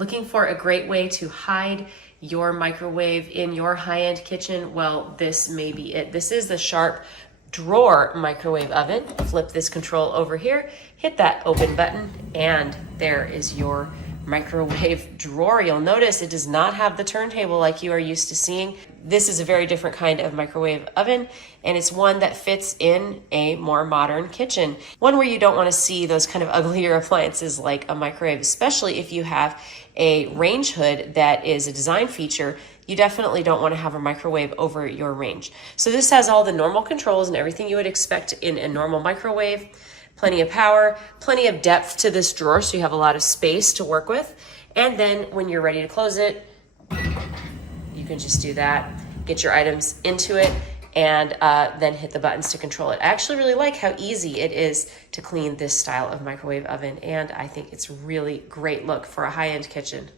Looking for a great way to hide your microwave in your high-end kitchen? Well, this may be it. This is the Sharp drawer microwave oven. Flip this control over here, hit that open button, and there is your microwave drawer. You'll notice it does not have the turntable like you are used to seeing. This is a very different kind of microwave oven, and it's one that fits in a more modern kitchen. One where you don't want to see those kind of uglier appliances like a microwave, especially if you have a range hood that is a design feature. You definitely don't want to have a microwave over your range. So this has all the normal controls and everything you would expect in a normal microwave. Plenty of power, plenty of depth to this drawer, so you have a lot of space to work with. And then when you're ready to close it, you can just do that, get your items into it, and then hit the buttons to control it. I actually really like how easy it is to clean this style of microwave oven, and I think it's really great look for a high-end kitchen.